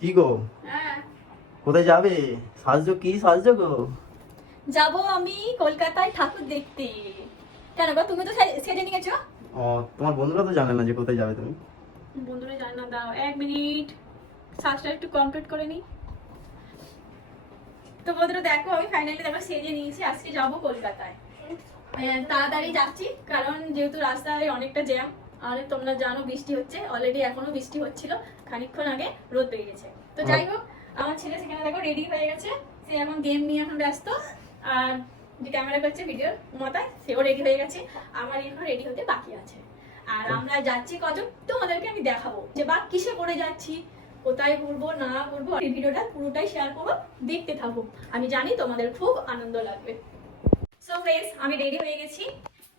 কি গো? হ্যাঁ কোথায় যাবে? সাজছো, কি সাজছো গো? যাবো আমি কলকাতায় ঠাকুর দেখতে। কেন গো, তুমি তো সেজে নিয়ে গেছো? ও, তোমার বন্ধুরা তো জানে না যে কোথায় যাবে তুমি। বন্ধুরা জানে না, দাও 1 মিনিট সাজটা একটু কমপ্লিট করে নিই। তো বন্ধুরা দেখো, আমি ফাইনালি দেখো সেজে নিয়েছি, আজকে যাবো কলকাতায়। তাড়াতাড়ি যাচ্ছি কারণ যেহেতু রাস্তায় অনেকটা জ্যাম। আর তোমরা জানো বৃষ্টি হচ্ছে, অলরেডি এখনো বৃষ্টি হচ্ছিল, খানিকক্ষণ আগে রোদ বেরিয়েছে। তো যাই হোক, আমার ছেলে সেখানে দেখো রেডি হয়ে গেছে, সে এখন গেম নিয়ে এখন ব্যস্ত। আর যে ক্যামেরা করছে ভিডিওর মাথায়, সেও রেডি হয়ে গেছে, আমার এখন রেডি হতে বাকি আছে। আর আমরা যাচ্ছি কত, তোমাদেরকে আমি দেখাবো যে বা কিসে করে যাচ্ছি, কোথায় ঘুরবো না ঘুরবো, এই ভিডিওটা পুরোটাই শেয়ার করবো, দেখতে থাকো। আমি জানি তোমাদের খুব আনন্দ লাগবে। সো ফ্রেন্ডস, আমি রেডি হয়ে গেছি।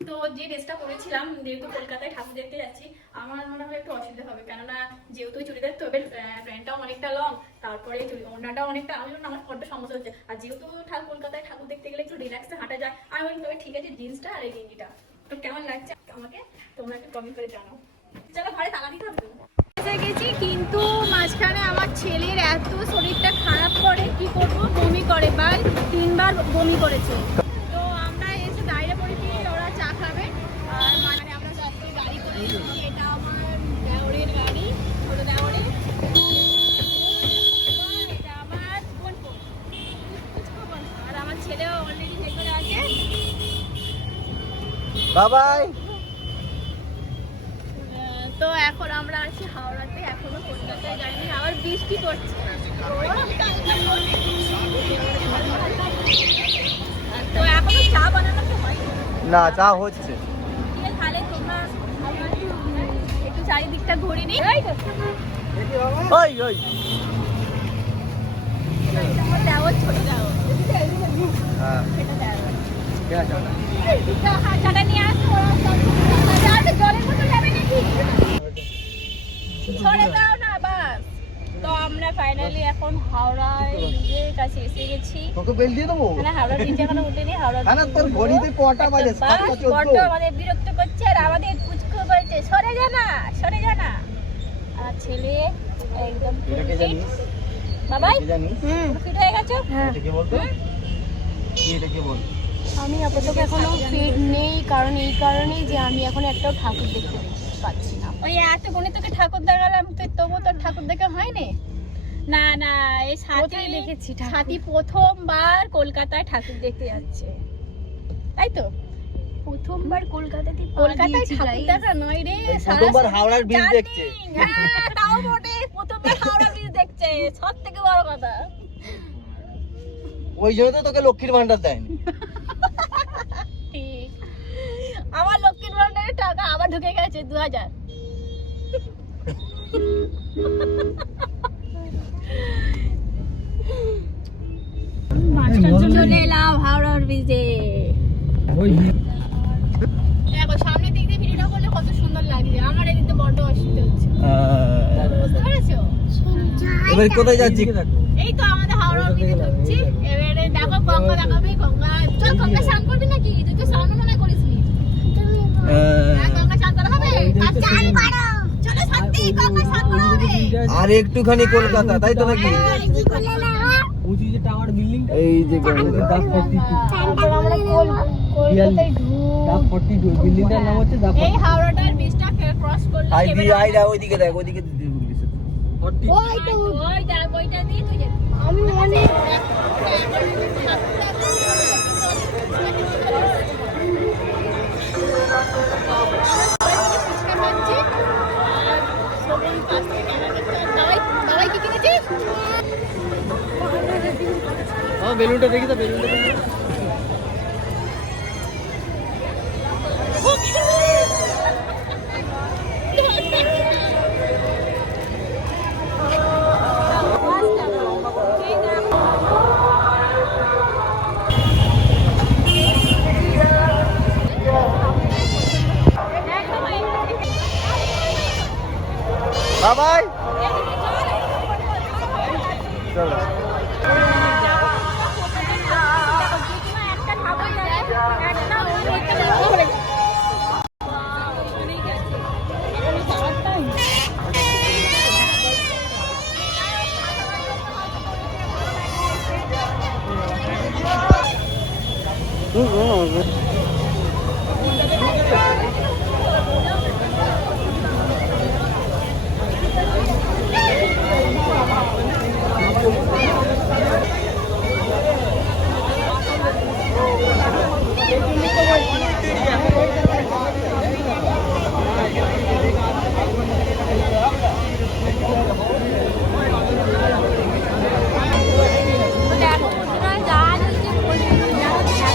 তো যে ড্রেসটা পরেছিলাম, যেহেতু কলকাতায় ঠাকুর দেখতে যাচ্ছি, আমার মনে হয় একটু অসুবিধা হবে, কেননা যেহেতু চুড়িদার তো এবার প্যান্টটাও অনেকটা লং, তারপরে ওড়নাটাও অনেকটা, আমি আমার ফটো সমস্যা হচ্ছে। আর যেহেতু কলকাতায় ঠাকুর দেখতে গেলে একটু রিল্যাক্সে হাঁটা যায়, আমি বলি তবে ঠিক আছে জিন্সটা আর এই গেঞ্জিটা। তো কেমন লাগছে আমাকে তোমরা একটু কমেন্ট করে জানাও। চলো ঘরে তালা দিতে হবে। গেছি, কিন্তু মাঝখানে আমার ছেলের এত শরীরটা খারাপ করে, কি করবো, বমি করে, বা 3বার বমি করেছে। তো আমরা এসে দাঁড়িয়ে পড়েছি, ওরা চা খাবে। আর মানে আমরা যাত্রী গাড়ি করে এসেছি, এটা আমার দেওরের গাড়ি, ছোট দেওরের। এটা আমার বোনপো, আর আমার ছেলেও অলরেডি ভেতরে আছে। বাবাই। তো এখন আমরা আছি হাওড়াতে, এখনো কলকাতায় যাইনি, আবার বৃষ্টি পড়ছে। তো এখনো চা বানানো তো হয়নি। না, চা হচ্ছে। ঠিক আছে, তাহলে তোমরা একটু চারিদিকটা ঘুরে নিই। ওই ওই দেওয়ার ছোট দেওয়ার, হ্যাঁ, সেটা দেওয়ার। ঠিক আছে। চাটা নিয়ে আসো, জলের মতো যাবে নাকি? সরে দাও না, বাস। তো আমরা ফাইনালি এখন হাওড়ায় ব্রিজের কাছে এসে গেছি। তোকে বেল দিয়ে দেবো। না, হাওড়া ব্রিজে এখনো উঠিনি। হাওড়া না, তোর ঘড়িতে কটা বাজে? 7:14। বড্ড আমাদের বিরক্ত করছে, আর আমাদের পুচকু বলছে সরে যা না, সরে যা না। আর ছেলে একদম এটাকে জানিস? বাবাই, জানিস? ফিট হয়ে গেছো? এটাকে বলতো কি? এটাকে বল। আমি আপাতত এখনো ফিট নেই, কারণ এই কারণেই যে আমি এখন একটাও ঠাকুর দেখতে পাচ্ছি না। ওই এত গুণে তোকে ঠাকুর দেখালাম, তুই তবু তোর ঠাকুর দেখা হয়নি? না না, এই কোথায় দেখেছি ঠাকুর? সাথী প্রথমবার কলকাতায় ঠাকুর দেখতে যাচ্ছে, তাই তো? প্রথমবার কলকাতাতে কলকাতায় ঠাকুর দেখা নয় রে, প্রথমবার হাওড়ার ব্রিজ দেখছে। হ্যাঁ, তাও বটে, প্রথমবার হাওড়া ব্রিজ দেখছে, সব থেকে বড় কথা। ওই জন্য তো তোকে লক্ষ্মীর ভান্ডার দেয়নি। ঠিক, আমার লক্ষ্মীর ভান্ডারের টাকা আবার ঢুকে গেছে 2000। চলে এলাম হাওড়ার ব্রিজে। দেখো সামনের দিক দিয়ে ভিডিওটা করলে কত সুন্দর লাগবে, আমার এদিকে বড্ড অসুবিধা হচ্ছে, বুঝতে পেরেছো? এবার কোথায় যাচ্ছি? এই তো আমাদের হাওড়া ব্রিজে ঢুকছি। এবারে দেখো গঙ্গা দেখাবে, গঙ্গা। চল গঙ্গা স্নান করবি নাকি? তুই তো স্নান মনে করিসনি। হ্যাঁ, গঙ্গা স্নান করা হবে। আচ্ছা আই করো, চলো সত্যি গঙ্গা স্নান করা হবে। আর একটুখানি কলকাতা, তাই তো নাকি? এই যে তারপর আমরা কলকাতায় বিল্ডিংটার নাম হচ্ছে এই হাওড়াটার ব্রিজটা ক্রস করলে আই দি এবারে আই দা ওইদিকে দেখ, ওইদিকে ওই তো ওই যা বইটা দিয়ে তুই যা। আমি মনে বেলুনটা দেখি তো, বেলুনটা দেখি। বাবাই চলো। দেখো বন্ধুরা, যা হচ্ছে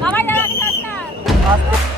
বাবা যারা